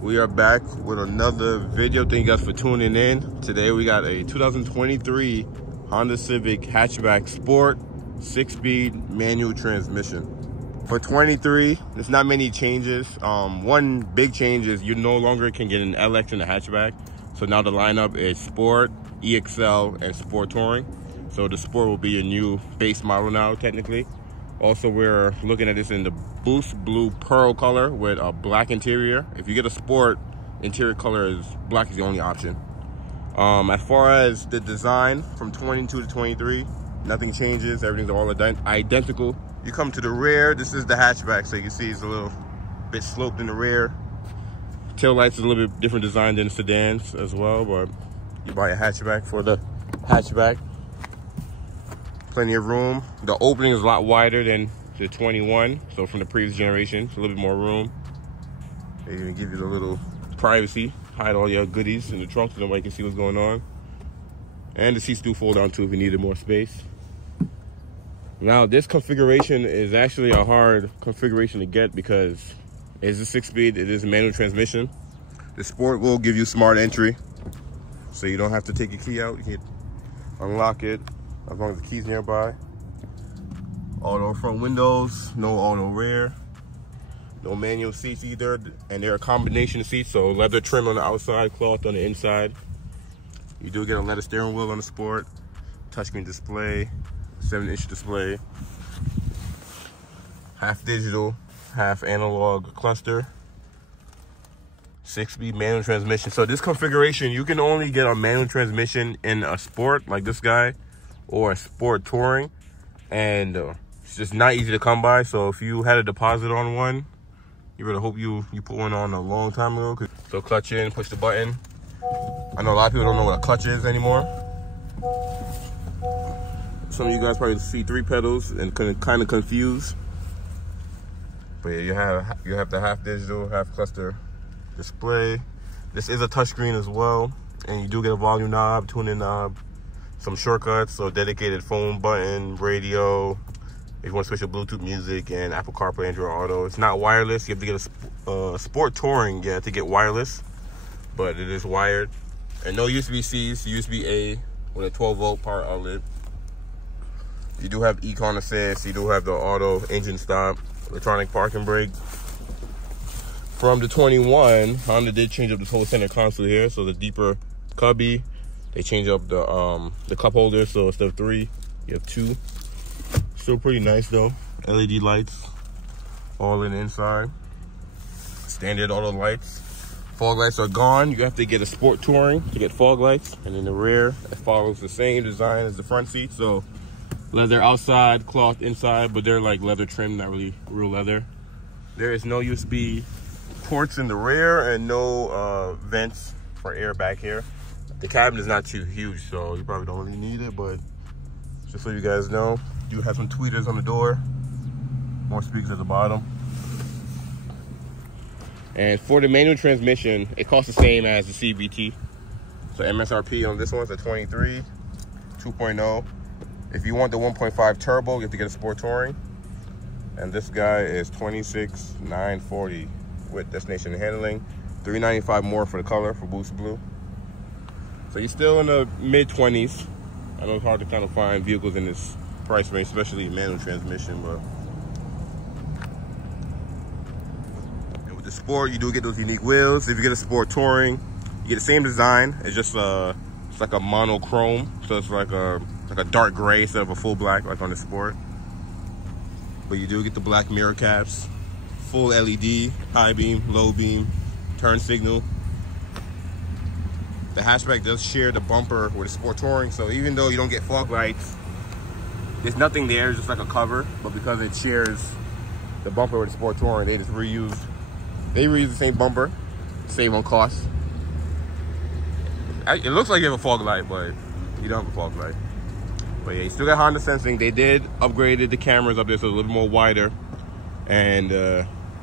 We are back with another video. Thank you guys for tuning in. Today we got a 2023 Honda Civic Hatchback Sport 6-speed manual transmission. For 23, there's not many changes. One big change is you no longer can get an LX in the hatchback. So now the lineup is Sport, EXL, and Sport Touring. So the Sport will be your new base model now, technically. Also, we're looking at this in the Boost Blue Pearl color with a black interior. If you get a Sport, interior color is black is the only option. As far as the design from 22 to 23, nothing changes. Everything's all identical. You come to the rear. This is the hatchback, so you can see it's a little bit sloped in the rear. Tail lights is a little bit different design than the sedans as well, but you buy a hatchback for the hatchback. Plenty of room. The opening is a lot wider than the 21, so from the previous generation, it's a little bit more room. They even give you the little privacy, hide all your goodies in the trunk so nobody can see what's going on. And the seats do fold down too if you needed more space. Now this configuration is actually a hard configuration to get because it's a 6-speed, it is a manual transmission. The Sport will give you smart entry, so you don't have to take your key out. You can unlock it as long as the key's nearby. Auto front windows, no auto rear, no manual seats either, and they're a combination of seats, so leather trim on the outside, cloth on the inside. You do get a leather steering wheel on the Sport, touchscreen display, 7-inch display, half digital, half analog cluster, 6-speed manual transmission. So this configuration, you can only get a manual transmission in a Sport like this guy, or a Sport Touring, and it's just not easy to come by. So if you had a deposit on one, you better hope you put one on a long time ago. So clutch in, push the button. I know a lot of people don't know what a clutch is anymore. Some of you guys probably see 3 pedals and kind of confused. But yeah, you have the half digital, half cluster display. This is a touchscreen as well, and you do get a volume knob, tuning knob, some shortcuts, so dedicated phone button, radio, if you want to switch to Bluetooth music, and Apple CarPlay, Android Auto. It's not wireless. You have to get a Sport Touring, yeah, to get wireless, but it is wired. And no USB-Cs, USB-A with a 12-volt power outlet. You do have Econ Assist. You do have the auto engine stop, electronic parking brake. From the 21, Honda did change up this whole center console here, so the deeper cubby. They changed up the cup holder, so instead of 3, you have 2. Still pretty nice though. LED lights all in the inside. Standard auto lights. Fog lights are gone. You have to get a Sport Touring to get fog lights. And in the rear, it follows the same design as the front seat. So leather outside, cloth inside, but they're like leather trim, not really real leather. There is no USB ports in the rear and no vents for air back here. The cabin is not too huge, so you probably don't really need it, but just so you guys know, you do have some tweeters on the door, more speakers at the bottom. And for the manual transmission, it costs the same as the CVT. So MSRP on this one's a 23, 2.0. If you want the 1.5 turbo, you have to get a Sport Touring. And this guy is 26,940 with destination handling, $395 more for the color for Boost Blue. So you're still in the mid-20s. I know it's hard to kind of find vehicles in this price range, especially manual transmission, but and with the Sport, you do get those unique wheels. If you get a Sport Touring, you get the same design. It's just it's like a monochrome, so it's like a dark gray instead of a full black like on the Sport. But you do get the black mirror caps, full LED, high beam, low beam, turn signal. The hatchback does share the bumper with the Sport Touring, so even though you don't get fog lights, there's nothing there, it's just like a cover. But because it shares the bumper with the Sport Touring, they reuse the same bumper, save on cost. It looks like you have a fog light, but you don't have a fog light. But yeah, you still got Honda sensing. They did upgraded the cameras up there, so a little more wider, and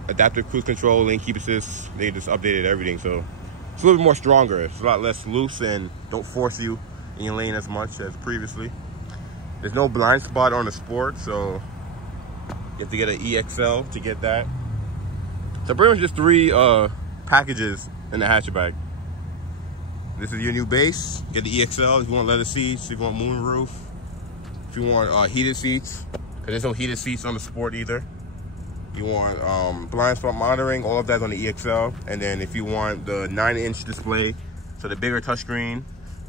adaptive cruise control, lane keep assist. They just updated everything, so it's a little bit more stronger. It's a lot less loose and don't force you in your lane as much as previously. There's no blind spot on the Sport, so you have to get an EXL to get that. So pretty much just 3 packages in the hatchback. This is your new base. Get the EXL if you want leather seats, if you want moonroof, if you want heated seats, because there's no heated seats on the Sport either. You want blind spot monitoring, all of that's on the EXL. And then if you want the 9-inch display, so the bigger touchscreen,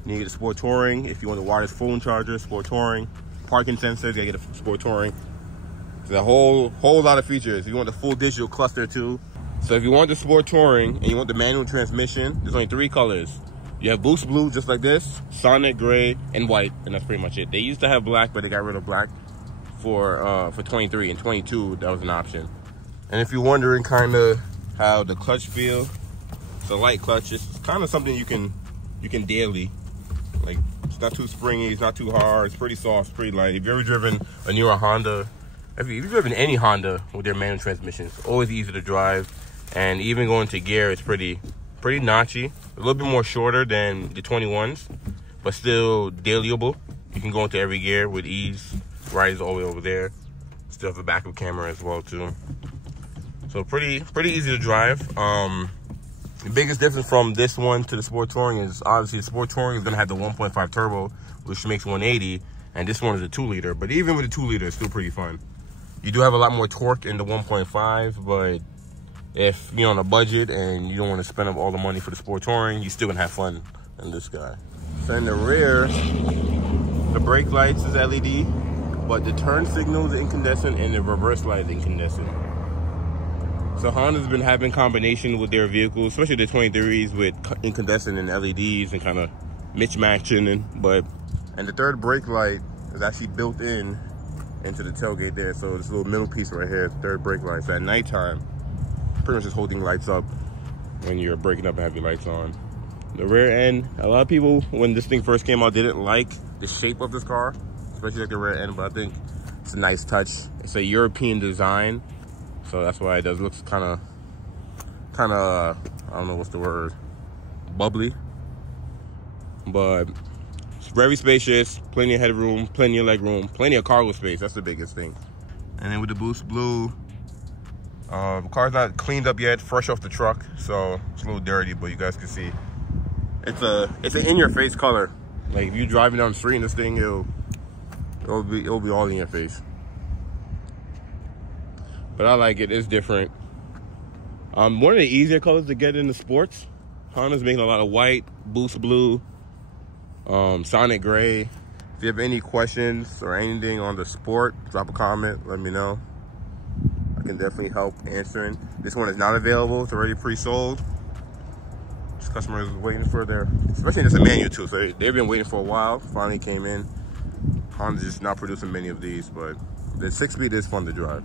you need the Sport Touring. If you want the wireless phone charger, Sport Touring. Parking sensors, you gotta get a Sport Touring. So a whole lot of features. If you want the full digital cluster too. So if you want the Sport Touring and you want the manual transmission, there's only 3 colors. You have Boost Blue, just like this, Sonic Gray, and White, and that's pretty much it. They used to have black, but they got rid of black for 23 and 22. That was an option. And if you're wondering kind of how the clutch feels, it's a light clutch. It's kind of something you can daily. Like, it's not too springy, it's not too hard. It's pretty soft, pretty light. If you've ever driven a newer Honda, if you've driven any Honda with their manual transmission, it's always easy to drive. And even going to gear, it's pretty notchy. A little bit more shorter than the 21s, but still dailyable. You can go into every gear with ease. Rides all the way over there. Still have a backup camera as well too. So pretty easy to drive. The biggest difference from this one to the Sport Touring is obviously the Sport Touring is gonna have the 1.5 turbo, which makes 180, and this one is a 2-liter. But even with the 2-liter, it's still pretty fun. You do have a lot more torque in the 1.5, but if you're on a budget and you don't want to spend up all the money for the Sport Touring, you still gonna have fun in this guy. So in the rear, the brake lights is LED, but the turn signal is incandescent and the reverse light is incandescent. So Honda's been having combination with their vehicles, especially the 23s, with incandescent and LEDs and kind of mismatching. And the third brake light is actually built into the tailgate there. So this little middle piece right here, third brake light. So at nighttime, pretty much just holding lights up when you're braking up and have your lights on. The rear end, a lot of people, when this thing first came out, didn't like the shape of this car, especially like the rear end, but I think it's a nice touch. It's a European design, so that's why it does look kind of I don't know what's the word, bubbly, but it's very spacious, plenty of headroom, plenty of leg room, plenty of cargo space. That's the biggest thing. And then with the Boost Blue, the car's not cleaned up yet, fresh off the truck, so it's a little dirty, but you guys can see it's an in-your-face color. Like if you're driving down the street in this thing, it'll be all in your face. But I like it. It's different. One of the easier colors to get in the sports. Honda's making a lot of white, Boost Blue, Sonic Gray. If you have any questions or anything on the Sport, drop a comment, let me know. I can definitely help answering. This one is not available. It's already pre-sold. This customer is waiting for their, especially it's a manual too, so they've been waiting for a while. Finally came in. Honda's just not producing many of these, but the 6-speed is fun to drive.